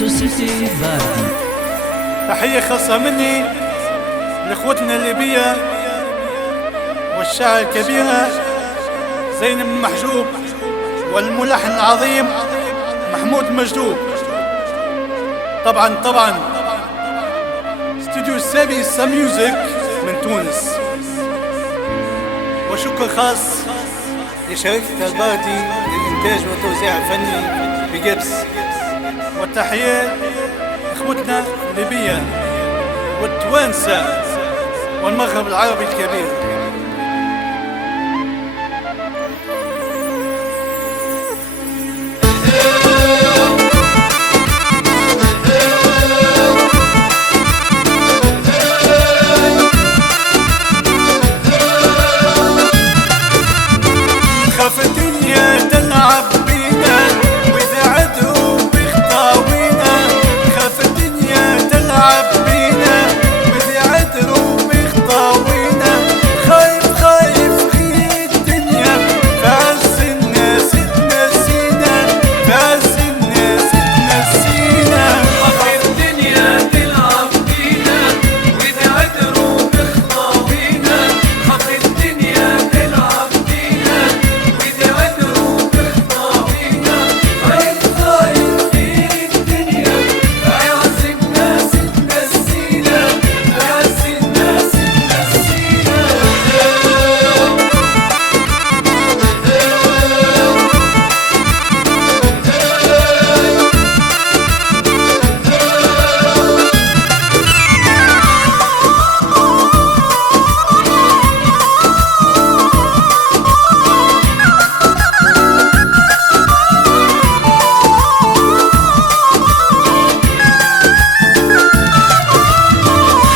سوسيتي باردي. تحية خاصة مني لإخوتنا الليبية والشاعر الكبيرة زينب محجوب والملحن العظيم محمود مجدوب. طبعا استوديو السابي ميوزك من تونس. وشكر خاص لشركة الباردي للإنتاج والتوزيع الفني بجبس. والتحية إخوتنا الليبية والتوانسة والمغرب العربي الكبير. خاف الدنيا تلعب بينا وإذا عدوا بخطاوينا. خاف الدنيا تلعب بينا وإذا عدوا بخطاوينا. خايف غير الدنيا فعز الناس تنسينا. فعز الناس تنسينا. خاف الدنيا تلعب بينا وإذا عدوا بخطاوينا. خاف الدنيا تلعب بينا وإذا عدوا بخطاوينا. خايف غير الدنيا فعز الناس تنسينا. فعز الناس تنسينا.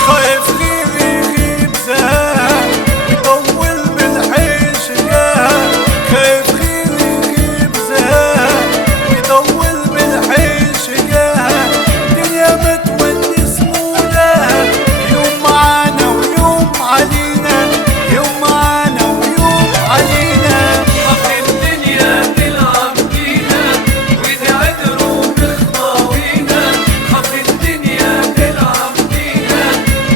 خايف غير يغيب زهق ويطول بالعيش قاع. خايف غير يغيب زهق ويطول بالعيش قاع. دنيا متولي سمولها يوم معانا ويوم علينا. يوم معانا ويوم علينا. خاف الدنيا تلعب بينا وإذا عدوا بخطاوينا. خاف الدنيا تلعب بينا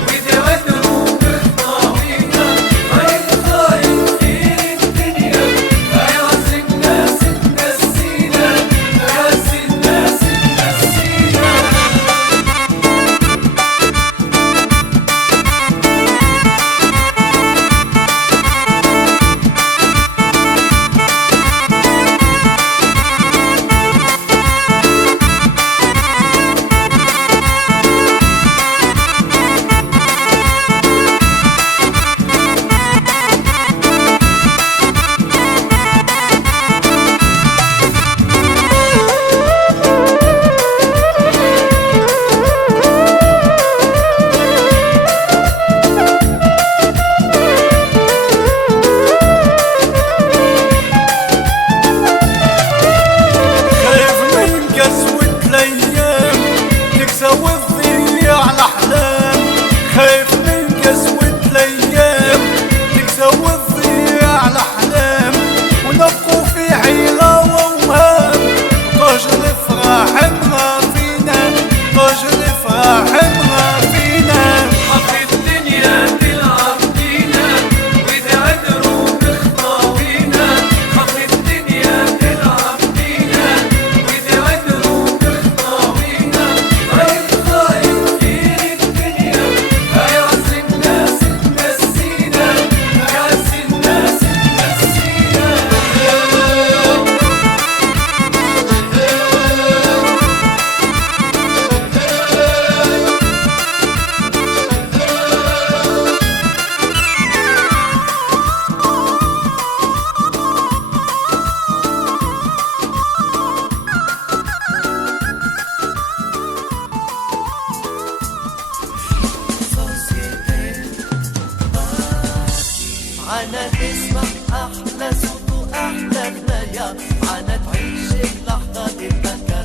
وإذا عدوا بخطاوينا. خايف غير الدنيا فيعز الناس تنسينا. فيعز الناس تنسينا. خايف من قسوة الأيام تكسى وتضيع الأحلام. خايف من قسوة الأيام تكسى وتضيع الأحلام. ونبقوا في حيرة ووهام. طاج الأفراح امرأ فينا. طاج الأفراح امرأ فينا. خاف الدنيا تلعب بينا وإذا عدوا بخطاوينا. خاف الدنيا تلعب بينا وإذا عدوا بخطاوينا. خايف غير الدنيا فيعز الناس تنسينا. فيعز الناس تنسينا. معانا تسمع أحلى صوت وأحلى غنايا. معانا تعيش اللحظة دي بكا.